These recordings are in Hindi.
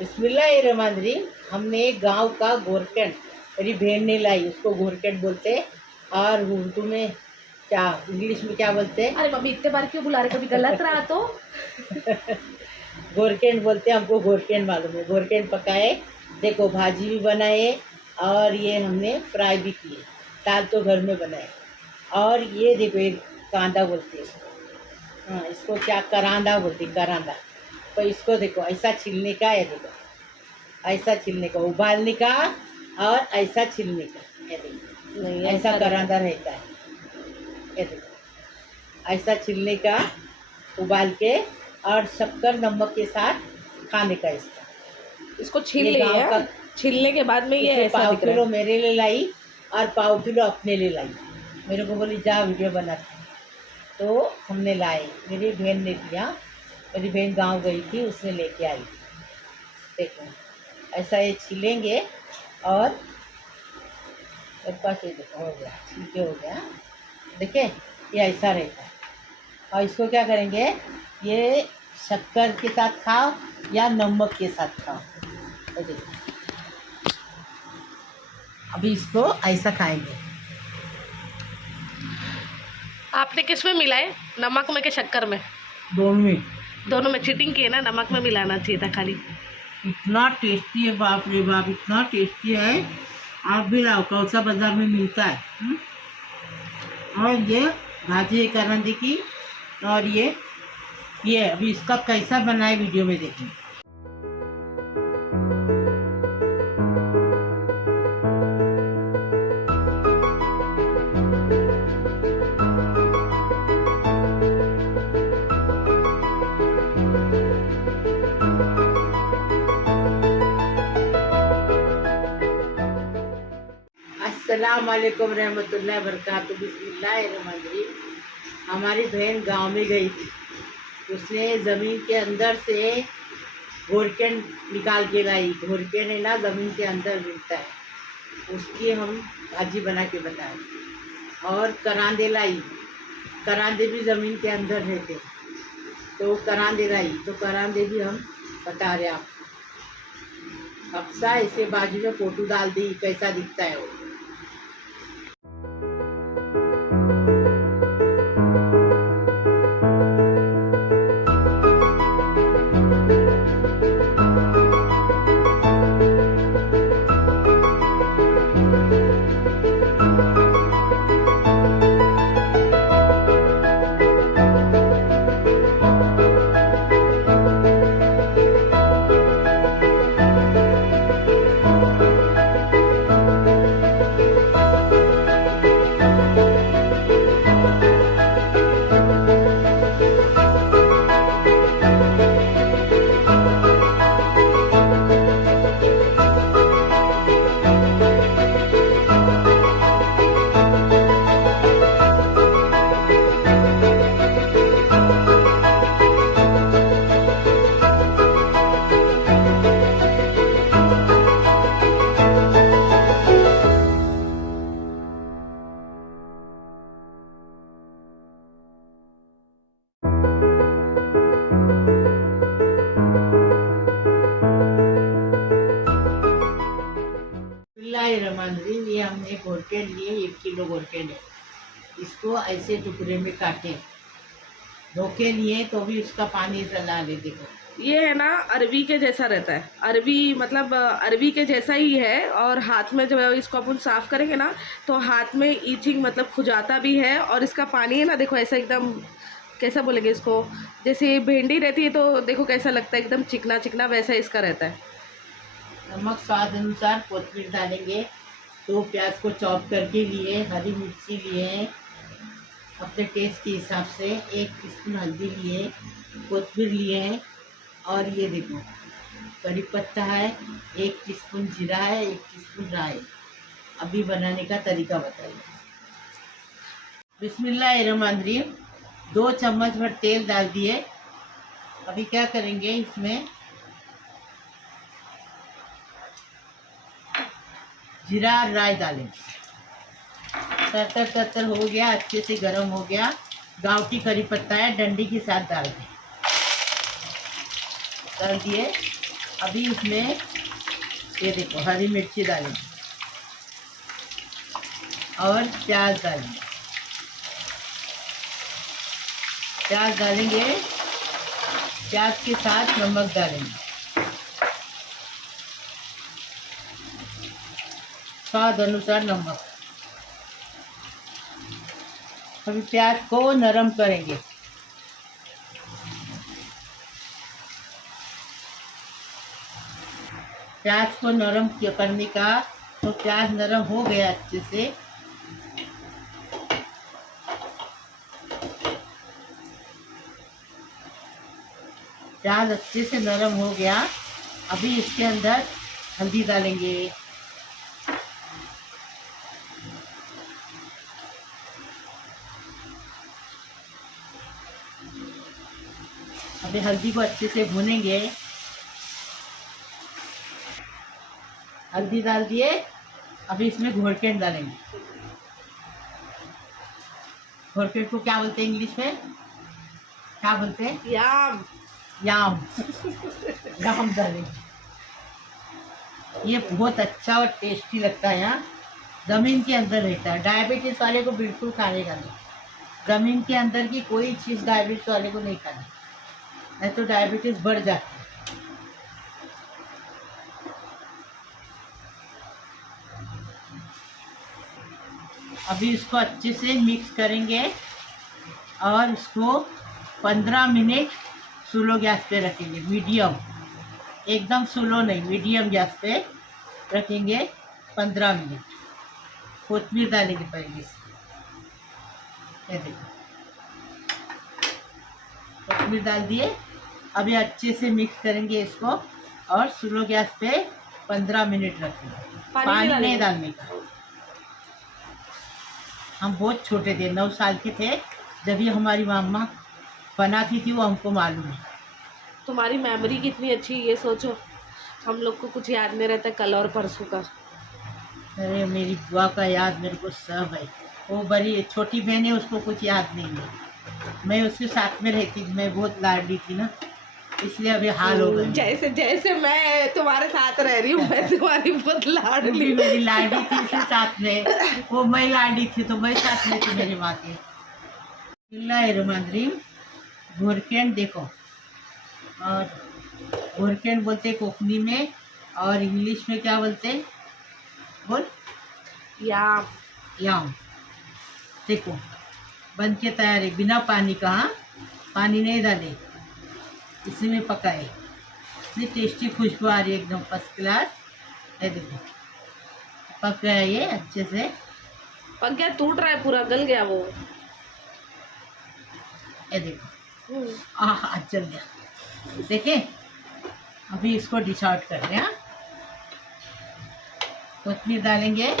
बिस्मिल्लाहिर्रहमानिर्रहीम। हमने गांव का घोरकंड मेरी बहन ने लाई, उसको घोरकंड बोलते हैं। और उर्दू में क्या, इंग्लिश में क्या बोलते हैं? अरे मम्मी इतने बार क्यों बुला रहे, कभी गलत रहा तो। घोरकंड बोलते हैं, हमको घोरकंड मालूम है। घोरकंड पकाए, देखो भाजी भी बनाए और ये हमने फ्राई भी किए। दाल तो घर में बनाए। और ये देखो एक कांदा बोलते हैं इसको। हाँ, इसको क्या करांदा बोलते हैं, करांदा। तो इसको देखो ऐसा छीलने का है, देखो ऐसा छीलने का, उबालने का और ऐसा छीलने का। ये देखो नहीं ऐसा करांदा रहता है। ये देखो ऐसा छीलने का, उबाल के और शक्कर नमक के साथ खाने का। इसको छील ये गाँव का। लिया, छीलने के बाद में ये इसे ऐसा पाव दिख रहा किलो है। मेरे लिए लाई और पाव किलो अपने लिए लाई। मेरे को बोली जा वीडियो बनाती, तो हमने लाए। मेरी बहन ने दिया, मेरी बहन गांव गई थी, उसने लेके आई। देखो ऐसा ये छीलेंगे और मेरे पास ये देखो हो गया, छिलके हो गया। देखिए ये ऐसा रहता है। और इसको क्या करेंगे, ये शक्कर के साथ खाओ या नमक के साथ खाओ। ये देखो अभी इसको ऐसा खाएंगे। आपने किस में मिलाए, नमक में के शक्कर में? दोनों में चीटिंग की है ना, नमक में मिलाना चाहिए था खाली। इतना टेस्टी है, बाप रे बाप, इतना टेस्टी है। आप भी लाओ, कौसा बाजार में मिलता है। और ये भाजी है करंदी की। और ये अभी इसका कैसा बनाए वीडियो में देखें। अस्सलाम वालेकुम रहमतुल्लाहि बरकातहू। बिस्मिल्लाहिर्रहमानिर्रहीम। हमारी बहन गांव में गई थी, उसने ज़मीन के अंदर से घोरकंड निकाल के लाई। घोरकंड है ना, ज़मीन के अंदर मिलता है, उसकी हम भाजी बना के बताए। और करांदे लाई, करांदे भी ज़मीन के अंदर रहते, तो करांदे लाई, तो करांदे भी हम बता रहे आपको। अक्सा ऐसे बाजू में फोटो डाल दी, कैसा दिखता है वो। बिस्मिल्लाहिर्रहमानिर्रहीम। ये हमने घोरकंड लिए, 1 किलो घोरकंड है। इसको ऐसे टुकड़े में काटे, धोके लिए तो भी उसका पानी चला ले। देखो ये है ना, अरवी के जैसा रहता है। अरवी मतलब अरवी के जैसा ही है। और हाथ में जब इसको अपन साफ करेंगे ना, तो हाथ में ईचिंग मतलब खुजाता भी है। और इसका पानी है ना, देखो ऐसा एकदम, कैसा बोलेंगे इसको, जैसे भिंडी रहती है तो देखो कैसा लगता है, एकदम चिकना चिकना, वैसा इसका रहता है। नमक स्वाद अनुसार, कोतमीर डालेंगे। 2 प्याज को चॉप करके लिए, हरी मिर्ची लिए अपने टेस्ट के हिसाब से, 1 टीस्पून हल्दी लिए, कोतमीर लिए हैं। और ये देखो करी पत्ता है, 1 टीस्पून जीरा है, 1 टीस्पून राई। अभी बनाने का तरीका बताइए। बिस्मिल्लाहिर्रहमानिर्रहीम। 2 चम्मच भर तेल डाल दिए। अभी क्या करेंगे, इसमें जीरा और राई डालेंगे। तर हो गया, अच्छे से गर्म हो गया। गाँव की करी पत्ता है, डंडी के साथ डाल दिए। अभी इसमें ये देखो हरी मिर्ची डालेंगे और प्याज डालेंगे। प्याज डालेंगे, प्याज के साथ नमक डालेंगे, स्वाद अनुसार नमक। अभी प्याज को नरम करेंगे। प्याज को नरम करने का, तो प्याज नरम हो गया अच्छे से। प्याज अच्छे से नरम हो गया। अभी इसके अंदर हल्दी डालेंगे, अभी हल्दी को अच्छे से भूनेंगे। हल्दी डाल दिए, अभी इसमें घोरकेंड डालेंगे। घोरकेंड को क्या बोलते हैं इंग्लिश में? क्या बोलते हैं? याम। याम। याम डालेंगे। ये बहुत अच्छा और टेस्टी लगता है। यहाँ ज़मीन के अंदर रहता है। डायबिटीज़ वाले को बिल्कुल खाने का नहीं। ज़मीन के अंदर की कोई चीज़ डायबिटीज़ वाले को नहीं खानी, नहीं तो डायबिटीज़ बढ़ जाती है। अभी इसको अच्छे से मिक्स करेंगे और इसको 15 मिनट स्लो गैस पे रखेंगे। मीडियम, एकदम स्लो नहीं, मीडियम गैस पे रखेंगे 15 मिनट। कोथिमीर डालेंगे पहले से, ये देखो कोथिमीर डाल दिए। अभी अच्छे से मिक्स करेंगे इसको और स्लो गैस पे 15 मिनट रखेंगे। पानी नहीं डालने का। हम बहुत छोटे थे, 9 साल के थे जब ये हमारी मामा बनाती थी, वो हमको मालूम है। तुम्हारी मेमोरी कितनी अच्छी, ये सोचो हम लोग को कुछ याद नहीं रहता कल और परसों का। अरे मेरी बुआ का याद मेरे को सब है। वो बड़ी छोटी बहन है, उसको कुछ याद नहीं है। मैं उसके साथ में रहती थी, मैं बहुत लाडली थी ना, इसलिए अभी हाल हो गई। जैसे जैसे मैं तुम्हारे साथ रह रही हूँ, मैं तुम्हारी बहुत लाडली। मेरी लाडली थी उसके साथ में, वो मैं लाडली थी तो मैं साथ में थी मेरी माँ के। बिस्मिल्लाहिर्रहमानिर्रहीम। घोरकेंड देखो, और घोरकेंड बोलते कोकनी में, और इंग्लिश में क्या बोलते? बोल। याम। याम। देखो बन के तैयार है, बिना पानी का। हाँ, पानी नहीं डाले, इसी में पकाए। इतनी टेस्टी खुशबू आ रही है, एकदम फर्स्ट क्लास। ये देखो पक गया ये अच्छे से। पक गया, टूट रहा है पूरा, गल गया वो। ये देखो आह चल गया। देखे, अभी इसको डिश आउट कर रहे हैं। कोथिमीर डालेंगे,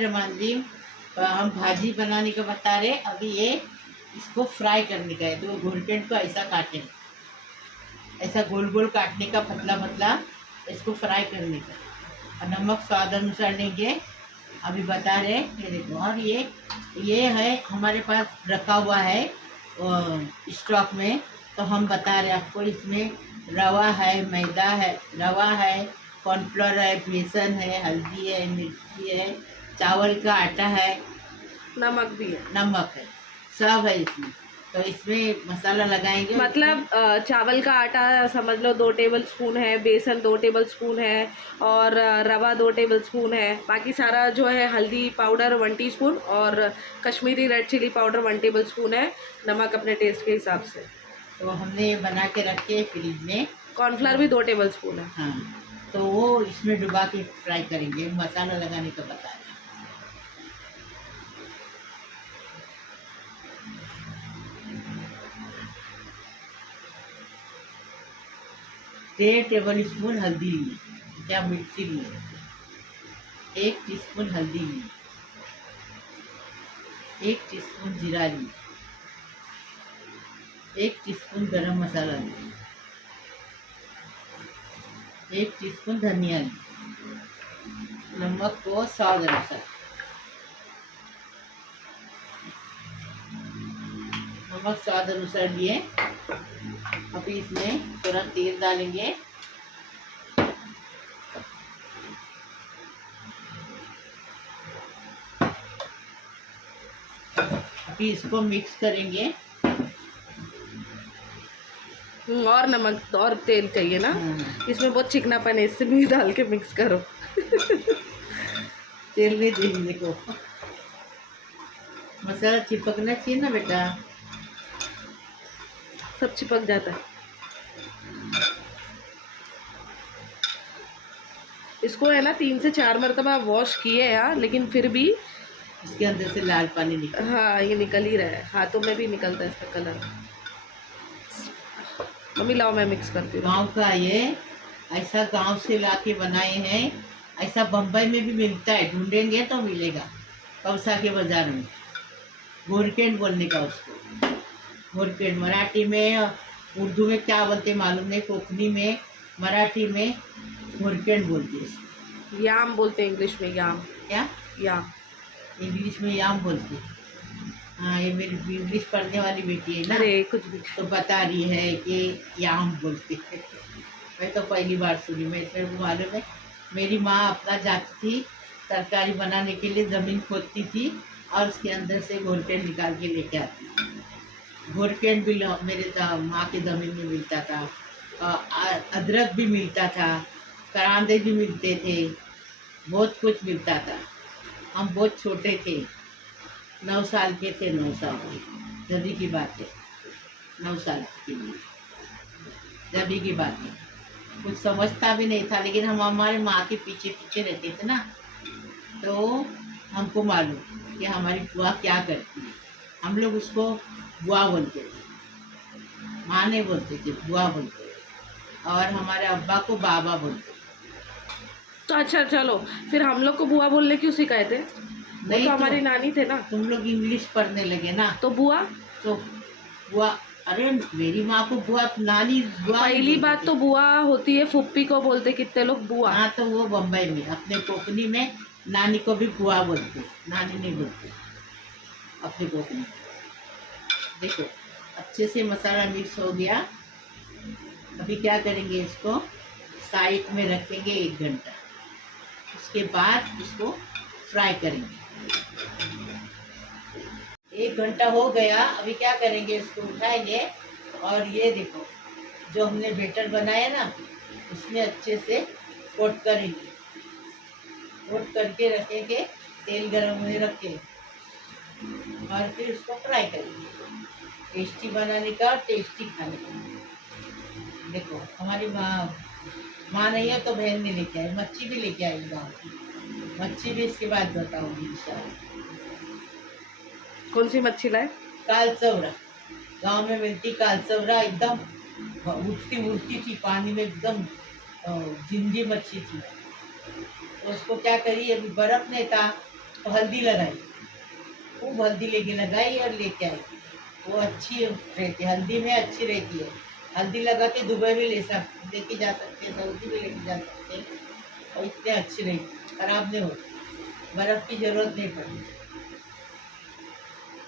रहमान जी, हम भाजी बनाने का बता रहे। अभी ये इसको फ्राई करने का है। तो घोरकेंड को ऐसा काटें, ऐसा गोल गोल काटने का, पतला पतला, इसको फ्राई करने का। और नमक स्वाद अनुसार लेंगे, अभी बता रहे। ये देखो, और ये है हमारे पास रखा हुआ है स्टॉक में। तो हम बता रहे आपको, इसमें रवा है, मैदा है, रवा है, कॉर्नफ्लोर है, बेसन है, हल्दी है, मिर्ची है, चावल का आटा है, नमक भी है। नमक है, सब है इसमें। तो इसमें मसाला लगाएंगे। मतलब चावल का आटा समझ लो 2 टेबल स्पून है, बेसन 2 टेबल स्पून है, और रवा 2 टेबल स्पून है। बाकी सारा जो है हल्दी पाउडर 1 टीस्पून, और Kashmiri red chilli powder 1 tablespoon है। नमक अपने टेस्ट के हिसाब से। तो हमने ये बना के रखे फ्रिज में। कॉर्नफ्लावर भी 2 टेबल स्पून है। हाँ, तो वो इसमें डुबा के फ्राई करेंगे। मसाला लगाने का बता रहे। 1.5 टेबल स्पून हल्दी लिए, क्या मिर्ची लिए, 1 टीस्पून हल्दी लिए, 1 टीस्पून जीरा लिए, 1 टीस्पून गरम मसाला लिए, 1 टीस्पून धनिया लिए, नमक को स्वाद अनुसार, नमक स्वाद अनुसार लिए। अभी इसमें थोड़ा तेल डालेंगे। अभी इसको मिक्स करेंगे। और नमक और तेल चाहिए ना, इसमें बहुत चिकनापन है, इससे भी डाल के मिक्स करो। तेल नहीं देंगे, देखो मसाला चिपकना चाहिए ना बेटा, सब चिपक जाता है। इसको है ना 3 से 4 मरतबा वॉश किए यार, लेकिन फिर भी इसके अंदर से लाल पानी निकल। हाँ, ये निकल ही रहा है, हाथों में भी निकलता है इसका कलर। मम्मी लाओ, मैं मिक्स करती हूँ। गांव का ये, ऐसा गांव से लाके बनाए हैं। ऐसा बम्बई में भी मिलता है, ढूंढेंगे तो मिलेगा, कौसा के बाजार में। घोरकेंड बोलने का उसको, घोरकेंड। मराठी में, उर्दू में क्या बोलते मालूम नहीं, कोंकणी में, मराठी में घोरकेंड बोलते हैं। याम बोलते हैं इंग्लिश में, याम। क्या? याम इंग्लिश में याम बोलते। हाँ, ये मेरी इंग्लिश पढ़ने वाली बेटी है ना, अरे कुछ भी। तो बता रही है कि याम बोलते हैं। मैं तो पहली बार सुनी। मैं मेरे को मालूम है, मेरी माँ अपना जाती थी तरकारी बनाने के लिए, ज़मीन खोदती थी और उसके अंदर से घोरकेंड निकाल के लेके आती थी। घोरकेंड भी मेरे माँ की ज़मीन में मिलता था, अदरक भी मिलता था, करांदे भी मिलते थे, बहुत कुछ मिलता था। हम बहुत छोटे थे, 9 साल के थे, 9 साल के, जभी की बात है, 9 साल की जभी की बात है। कुछ समझता भी नहीं था, लेकिन हम हमारे माँ के पीछे पीछे रहते थे ना, तो हमको मालूम कि हमारी बुआ क्या करती है। हम लोग उसको बुआ बोलते थे, माँ नहीं बोलते थे, बुआ बोलते थे। और हमारे अब्बा को बाबा बोलते थे। तो अच्छा चलो, फिर हम लोग को बुआ बोलने क्यों सिखाए थे? नहीं, तो हमारी नानी थे ना। तुम लोग इंग्लिश पढ़ने लगे ना, तो बुआ, तो बुआ। अरे मेरी माँ को बुआ, नानी बुआ। पहली बात तो बुआ होती है, फुप्पी को बोलते कितने लोग बुआ। हाँ, तो वो बम्बई में, अपने कोंकणी में नानी को भी बुआ बोलते, नानी नहीं बोलते अपने कोंकणी। देखो, अच्छे से मसाला मिक्स हो गया। अभी क्या करेंगे, इसको साइड में रखेंगे 1 घंटा। उसके बाद इसको फ्राई करेंगे। 1 घंटा हो गया। अभी क्या करेंगे, इसको उठाएंगे और ये देखो, जो हमने बैटर बनाया ना, उसमें अच्छे से कोट करेंगे। कोट करके रखेंगे, तेल गरम होने रखें और फिर उसको फ्राई करेंगे। टेस्टी बनाने का, टेस्टी खाने का। देखो, हमारी माँ नहीं है तो बहन ने लेके आई, मच्छी भी लेके आई गाँव की। मच्छी भी इसके बाद बताऊंगी इंशाल्लाह। कौन सी मच्छी लाए? कालचौरा, गांव में मिलती कालचौरा, एकदम उठती उठती थी पानी में, एकदम जिंदी मच्छी थी। तो उसको क्या करी, अभी बर्फ नहीं था तो हल्दी लगाई, खूब हल्दी लेके लगाई और लेके आई। वो अच्छी रहती है, हल्दी में अच्छी रहती है। हल्दी लगा के दुबई भी लेके जा सकते हैं, सऊदी भी लेके जा सकते हैं, और इतने अच्छी रहती, खराब नहीं होती, बर्फ़ की ज़रूरत नहीं पड़ती।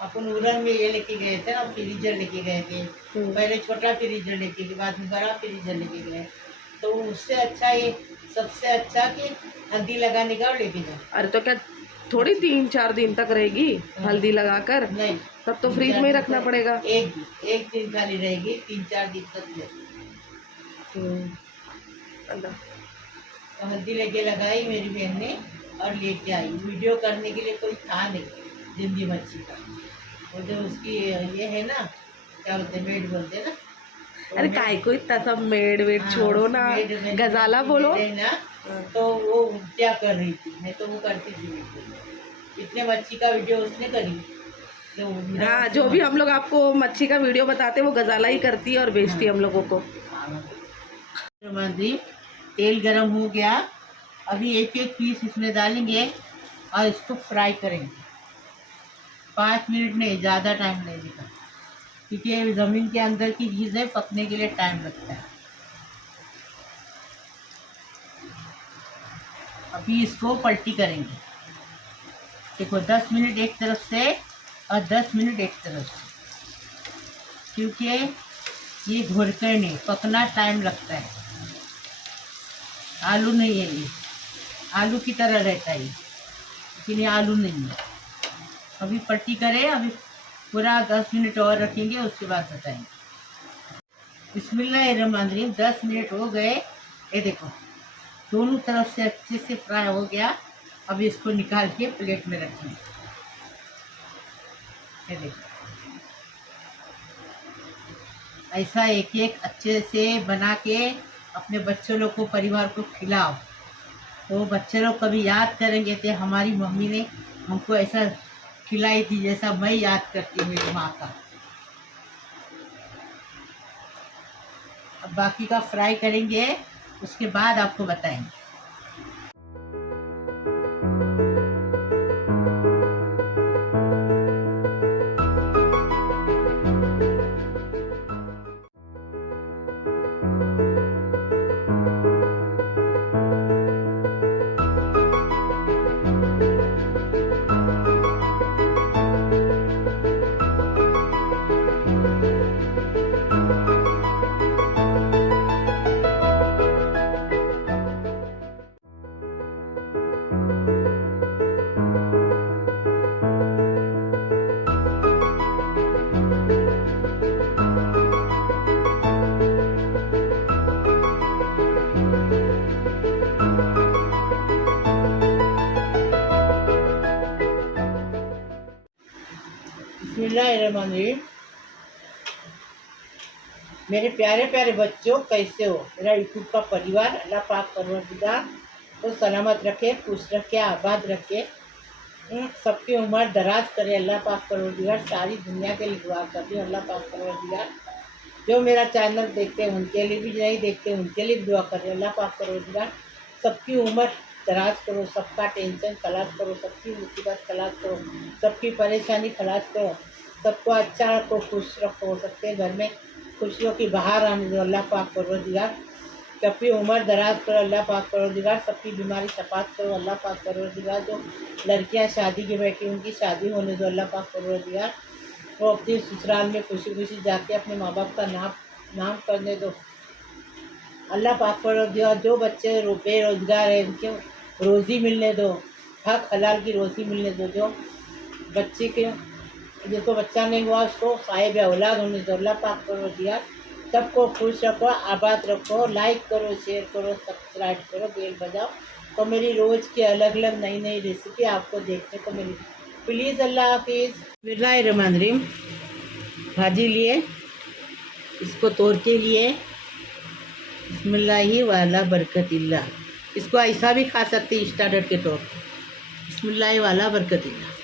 अपन उड़न में ये लेके गए थे ना, फ्रीजर लेके गए थे। पहले छोटा फ्रीजर लेके गए, बाद में बड़ा फ्रीजर लेके गए, तो उससे अच्छा ये सबसे अच्छा कि हल्दी लगाने का और लेके जाओ। अरे तो क्या थोड़ी 3-4 दिन तक रहेगी हल्दी लगाकर? नहीं, तब तो फ्रिज में ही रखना पड़ेगा। एक दिन खाली रहेगी, 3-4 दिन तक नहीं। अल्लाह। तो हल्दी लेके लगाई मेरी बहन ने और लेके आई। वीडियो करने के लिए कोई था नहीं जिंदी मच्छी का। वो जो उसकी ये है ना, क्या बोलते हैं, मेड बोलते हैं ना। अरे काय को इतना सब मेड वेड छोड़ो ना, गजाला बोलो ना। तो वो क्या कर रही थी, मैं तो वो करती थी वीडियो। इतने मच्छी का वीडियो उसने करी। हाँ, जो भी हम लोग आपको मच्छी का वीडियो बताते हैं वो गजाला ही करती है और बेचती है हम लोगों को। तेल गरम हो गया, अभी एक एक पीस इसमें डालेंगे और इसको फ्राई करेंगे। 5 मिनट नहीं, ज़्यादा टाइम नहीं लेगा, क्योंकि ज़मीन के अंदर की चीज़ें पकने के लिए टाइम लगता है। अभी इसको पलटी करेंगे। देखो 10 मिनट एक तरफ से और 10 मिनट एक तरफ से, क्योंकि ये घोरकर नहीं, पकना टाइम लगता है। आलू नहीं है ये, आलू की तरह रहता है लेकिन ये आलू नहीं है। अभी पलटी करें, अभी पूरा 10 मिनट और रखेंगे, उसके बाद बताएंगे। बिस्मिल्लाहिर्रहमानिर्रहीम। 10 मिनट हो गए, ये देखो दोनों तरफ से अच्छे से फ्राई हो गया। अभी इसको निकाल के प्लेट में रखेंगे। ये देखो, ऐसा एक एक अच्छे से बना के अपने बच्चों लोग को, परिवार को खिलाओ, तो बच्चे लोग कभी याद करेंगे कि हमारी मम्मी ने हमको ऐसा खिलाई थी, जैसा मैं याद करती हूँ मेरी माँ का। अब बाकी का फ्राई करेंगे, उसके बाद आपको बताएंगे। बिस्मिल्लाहिर्रहमानिर्रहीम। मेरे प्यारे प्यारे बच्चों, कैसे हो? मेरा यूट्यूब का परिवार अल्लाह पाक परवरदिगार तो सलामत रखे, खुश रखे, आबाद रखे, सबकी उम्र दराज करे अल्लाह पाक परवरदिगार। सारी दुनिया के लिए दुआ करती हूँ अल्लाह पाक परवरदिगार। जो मेरा चैनल देखते हैं उनके लिए भी, नहीं देखते उनके लिए भी दुआ कर रहे हैं अल्लाह पाक परवरदिगार। सबकी उम्र दराज करो, सबका टेंशन खलास करो, सबकी मुसीबत खलास करो, सबकी परेशानी खलास करो, सबको अच्छा रखो, खुश रखो, सबके घर में खुशियों की बहार आने दो अल्लाह पाक परवरदिगार। सबकी उम्र दराज करो अल्लाह पाक परवरदिगार, सबकी बीमारी सफात करो अल्लाह पाक परवरदिगार। जो लड़कियां शादी की बैठी उनकी शादी होने दो अल्लाह पाक परवरदिगार। वो अपनी ससुराल में खुशी खुशी जाके अपने माँ बाप का नाम करने दो अल्लाह पाक परवरदिगार। जो बच्चे बेरोजगार है उनके रोज़ी मिलने दो, हक हलाल की रोज़ी मिलने दो। जो बच्चे के जिसको बच्चा नहीं हुआ उसको साहिब औलाद होने दो अल्लाह पाक परवरदिगार। सबको खुश रखो, आबाद रखो, लाइक करो, शेयर करो, सब्सक्राइब करो, बेल बजाओ, तो मेरी रोज़ की अलग अलग नई नई रेसिपी आपको देखने को मिलेगी। प्लीज़ अल्लाह हाफिज़। बिस्मिल्लाहिर्रहमानिर्रहीम। भाजी लिए, इसको तोड़ के लिए, बिस्मिल्लाहि वाला बरकतिल्लाह। इसको ऐसा भी खा सकते स्टार्टर के तौर पर, बिस्मिल्लाहि वाला बरकतिल्लाह।